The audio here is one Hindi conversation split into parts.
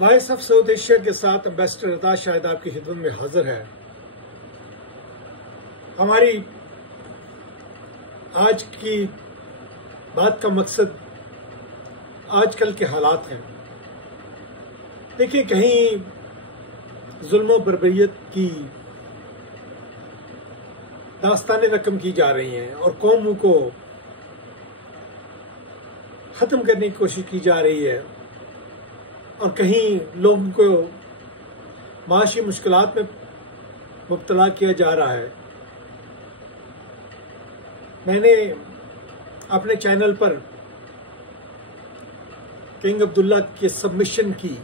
वॉइस ऑफ साउथ एशिया के साथ एम्बेसडर रता शाहिद आपकी खिदमत में हाजिर है। हमारी आज की बात का मकसद आजकल के हालात हैं। देखिए, कहीं जुल्म और बर्बरियत की दास्तानें रकम की जा रही हैं और कौमों को खत्म करने की कोशिश की जा रही है और कहीं लोगों को माशी मुश्किलात में मुब्तला किया जा रहा है। मैंने अपने चैनल पर किंग अब्दुल्ला के सबमिशन की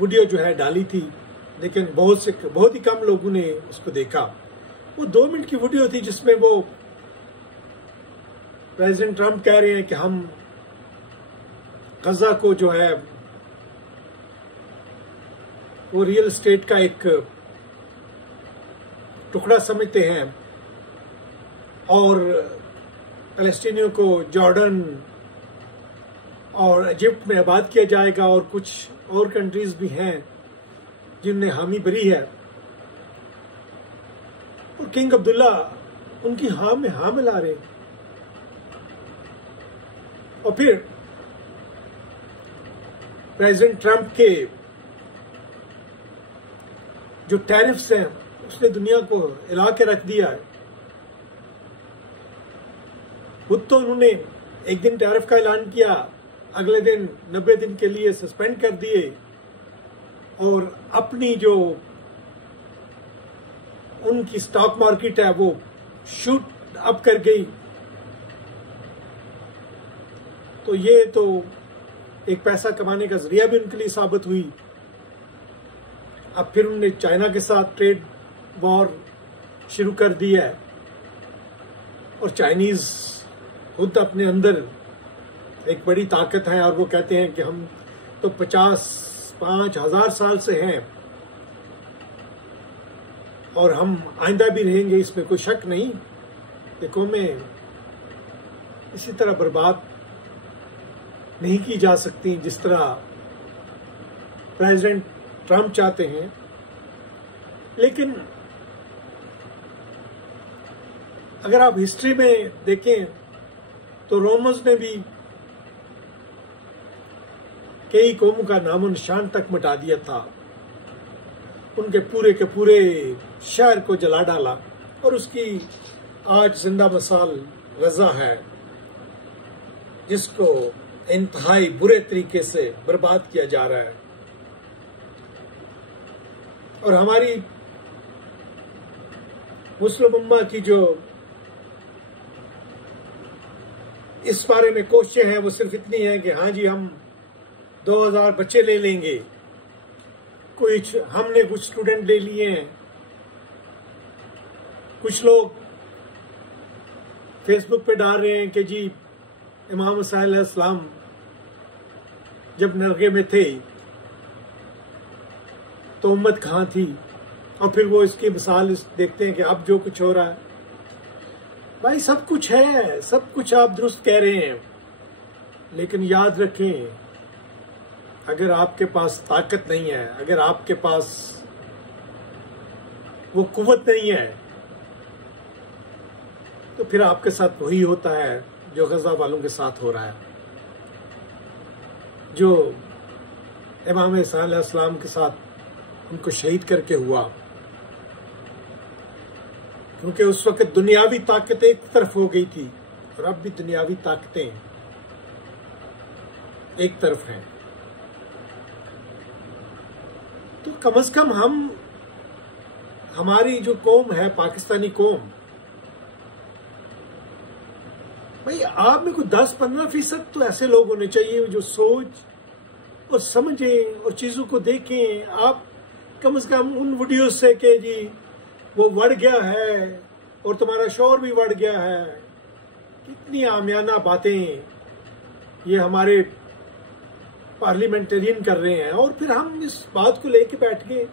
वीडियो जो है डाली थी, लेकिन बहुत ही कम लोगों ने उसको देखा। वो 2 मिनट की वीडियो थी जिसमें वो प्रेसिडेंट ट्रंप कह रहे हैं कि हम गजा को जो है वो रियल एस्टेट का एक टुकड़ा समझते हैं और फलस्तीनियों को जॉर्डन और इजिप्ट में आबाद किया जाएगा और कुछ और कंट्रीज भी हैं जिनने हामी भरी है। और किंग अब्दुल्ला उनकी हाँ में हाँ मिला रहे। और फिर प्रेसिडेंट ट्रंप के जो टैरिफ्स हैं उसने दुनिया को हिला के रख दिया है। खुद तो उन्होंने एक दिन टैरिफ का ऐलान किया, अगले दिन 90 दिन के लिए सस्पेंड कर दिए और अपनी जो उनकी स्टॉक मार्केट है वो शूट अप कर गई। तो ये तो एक पैसा कमाने का जरिया भी उनके लिए साबित हुई। अब फिर उन्होंने चाइना के साथ ट्रेड वॉर शुरू कर दी है और चाइनीज खुद अपने अंदर एक बड़ी ताकत है और वो कहते हैं कि हम तो 55,000 साल से हैं और हम आइंदा भी रहेंगे, इसमें कोई शक नहीं। ये कौमें इसी तरह बर्बाद नहीं की जा सकती जिस तरह प्रेसिडेंट ट्रंप चाहते हैं। लेकिन अगर आप हिस्ट्री में देखें तो रोमन्स ने भी कई कौमों का नामो निशान तक मिटा दिया था, उनके पूरे के पूरे शहर को जला डाला और उसकी आज जिंदा मिसाल गजा है जिसको इंतहाई बुरे तरीके से बर्बाद किया जा रहा है। और हमारी मुस्लिम उम्मा की जो इस बारे में कोशिश है वो सिर्फ इतनी है कि हाँ जी हम 2000 बच्चे ले लेंगे। हमने कुछ स्टूडेंट ले लिए हैं। कुछ लोग फेसबुक पे डाल रहे हैं कि जी इमाम हुसैन अलैहिस्सलाम जब नरगे में थे तो उम्मत कहाँ थी, और फिर वो इसकी मिसाल देखते हैं कि अब जो कुछ हो रहा है। भाई सब कुछ है, सब कुछ आप दुरुस्त कह रहे हैं, लेकिन याद रखें अगर आपके पास ताकत नहीं है, अगर आपके पास वो कुव्वत नहीं है, तो फिर आपके साथ वही होता है जो गजा वालों के साथ हो रहा है, जो इमाम हुसैन अलैहिस्सलाम के साथ उनको शहीद करके हुआ। क्योंकि उस वक्त दुनियावी ताकत एक तरफ हो गई थी और अब भी दुनियावी ताकतें एक तरफ हैं। तो कम से कम हमारी जो कौम है, पाकिस्तानी कौम, भाई आप में कोई 10-15% तो ऐसे लोग होने चाहिए जो सोच और समझें और चीजों को देखें। आप कम से कम उन वीडियो से कि जी वो बढ़ गया है और तुम्हारा शोर भी बढ़ गया है, कितनी आमियाना बातें ये हमारे पार्लियामेंटेरियन कर रहे हैं। और फिर हम इस बात को लेके बैठ गए।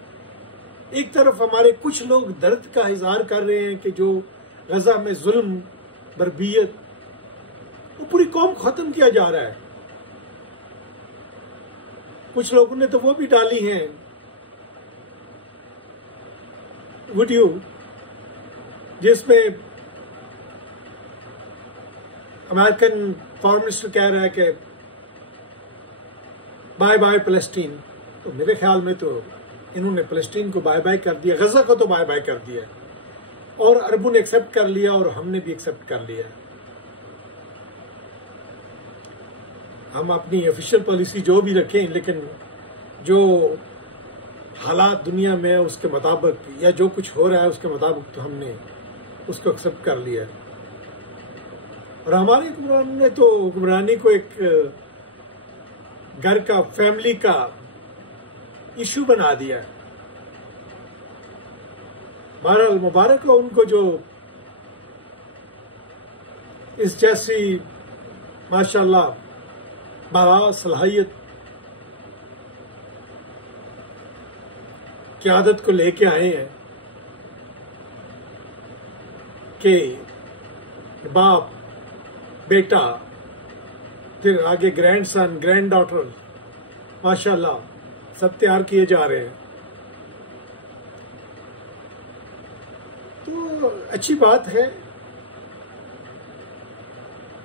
एक तरफ हमारे कुछ लोग दर्द का इजहार कर रहे हैं कि जो गजा में जुल्म बर्बियत वो पूरी कौम खत्म किया जा रहा है, कुछ लोगों ने तो वो भी डाली हैं वीडियो जिसमें अमेरिकन फॉरेन मिनिस्टर कह रहा है कि बाय बाय फलस्तीन। तो मेरे ख्याल में तो इन्होंने फलस्तीन को बाय बाय कर दिया, गजा को तो बाय बाय कर दिया और अरबों ने एक्सेप्ट कर लिया और हमने भी एक्सेप्ट कर लिया। हम अपनी ऑफिशियल पॉलिसी जो भी रखें, लेकिन जो हालात दुनिया में उसके मुताबिक या जो कुछ हो रहा है उसके मुताबिक तो हमने उसको एक्सेप्ट कर लिया। और हमारे हुक्मरान ने तो हुक्मरानी को एक घर का, फैमिली का इशू बना दिया है। बहरहाल मुबारक हो उनको जो इस जैसी माशाल्लाह बड़ा सलाहियत की आदत को लेके आए हैं कि बाप बेटा फिर आगे ग्रैंडसन ग्रैंड डॉटर माशाल्लाह सब तैयार किए जा रहे हैं। तो अच्छी बात है।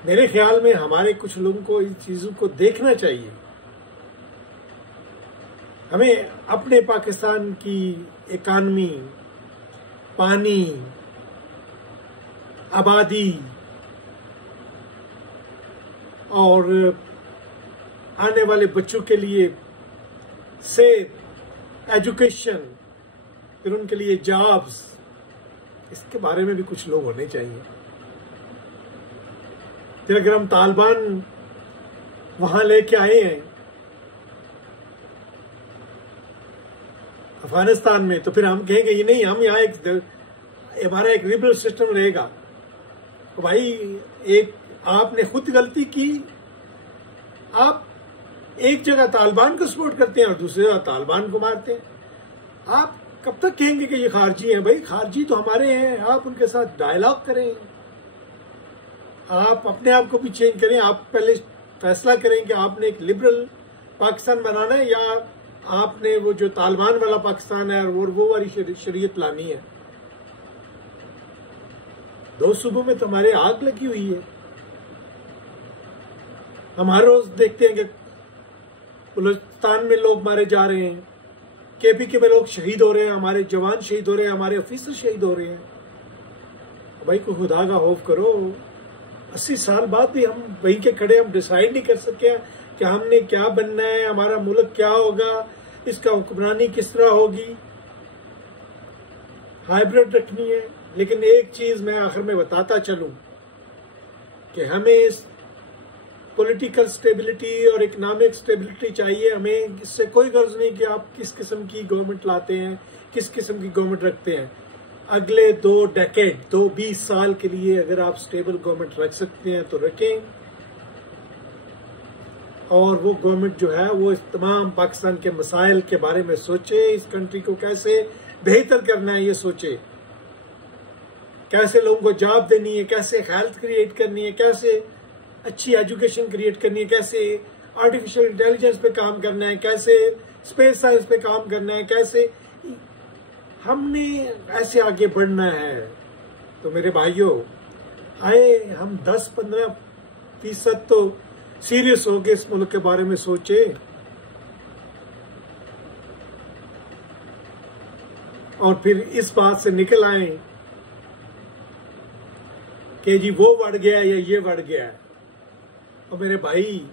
मेरे ख्याल में हमारे कुछ लोगों को इन चीजों को देखना चाहिए। हमें अपने पाकिस्तान की इकानमी, पानी, आबादी और आने वाले बच्चों के लिए सेहत, एजुकेशन, फिर उनके लिए जॉब्स, इसके बारे में भी कुछ लोग होने चाहिए। फिर अगर हम तालिबान वहां लेके आए हैं अफगानिस्तान में, तो फिर हम कहेंगे ये नहीं, हम यहाँ हमारा एक लिबरल सिस्टम रहेगा। तो भाई एक आपने खुद गलती की, आप एक जगह तालिबान को सपोर्ट करते हैं और दूसरी जगह तालिबान को मारते हैं। आप कब तक कहेंगे कि ये खारजी हैं? भाई खारजी तो हमारे हैं, आप उनके साथ डायलॉग करें, आप अपने आप को भी चेंज करें। आप पहले फैसला करें कि आपने एक लिबरल पाकिस्तान बनाना है या आपने वो जो तालिबान वाला पाकिस्तान है और वो वाली शरीयत लानी है। दो सूबों में तो हमारे आग लगी हुई है। हम हर रोज देखते हैं कि बलूचिस्तान में लोग मारे जा रहे हैं, केपीके में लोग शहीद हो रहे हैं, हमारे जवान शहीद हो रहे हैं, हमारे ऑफिसर शहीद हो रहे हैं। भाई को खुदा का खौफ करो। 80 साल बाद भी हम वहीं के खड़े, हम डिसाइड नहीं कर सके कि हमने क्या बनना है, हमारा मुल्क क्या होगा, इसका हुक्मरानी किस तरह होगी। हाइब्रिड रखनी है। लेकिन एक चीज मैं आखिर में बताता चलूं कि हमें पॉलिटिकल स्टेबिलिटी और इकोनॉमिक स्टेबिलिटी चाहिए। हमें इससे कोई गर्ज नहीं कि आप किस किस्म की गवर्नमेंट लाते हैं, किस किस्म की गवर्नमेंट रखते हैं। अगले 2 डेकेड, 20 साल के लिए अगर आप स्टेबल गवर्नमेंट रख सकते हैं तो रखें। और वो गवर्नमेंट जो है वो इस तमाम पाकिस्तान के मसाइल के बारे में सोचे, इस कंट्री को कैसे बेहतर करना है ये सोचे, कैसे लोगों को जॉब देनी है, कैसे हेल्थ क्रिएट करनी है, कैसे अच्छी एजुकेशन क्रिएट करनी है, कैसे आर्टिफिशियल इंटेलिजेंस पे काम करना है, कैसे स्पेस साइंस पे काम करना है, कैसे हमने ऐसे आगे बढ़ना है। तो मेरे भाइयों, आए हम 10-15% तो सीरियस होके इस मुल्क के बारे में सोचे और फिर इस बात से निकल आए कि जी वो बढ़ गया या ये बढ़ गया है। और मेरे भाई,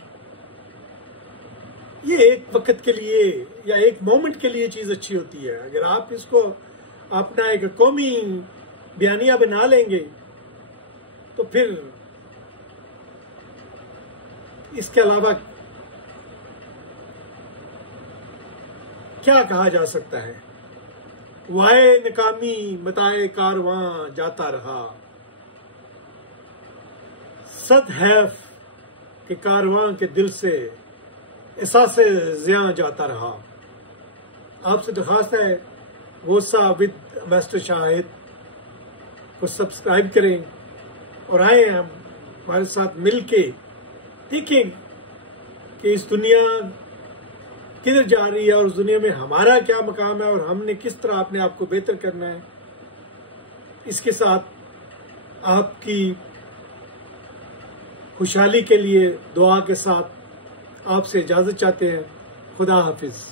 ये एक वक्त के लिए या एक मोमेंट के लिए चीज अच्छी होती है। अगर आप इसको अपना एक कौमी बयानिया बना लेंगे तो फिर इसके अलावा क्या कहा जा सकता है। वाए नकामी मताए कारवां जाता रहा, सद हैफ के कारवां के दिल से एहसास ज़ियां जाता रहा। आपसे दरखास्त है गोसा विद एम्बेसडर शाहिद को सब्सक्राइब करें और आए हम हमारे साथ मिलके देखें कि इस दुनिया किधर जा रही है और उस दुनिया में हमारा क्या मकाम है और हमने किस तरह अपने आप को बेहतर करना है। इसके साथ आपकी खुशहाली के लिए दुआ के साथ आपसे इजाजत चाहते हैं। खुदा हाफिज।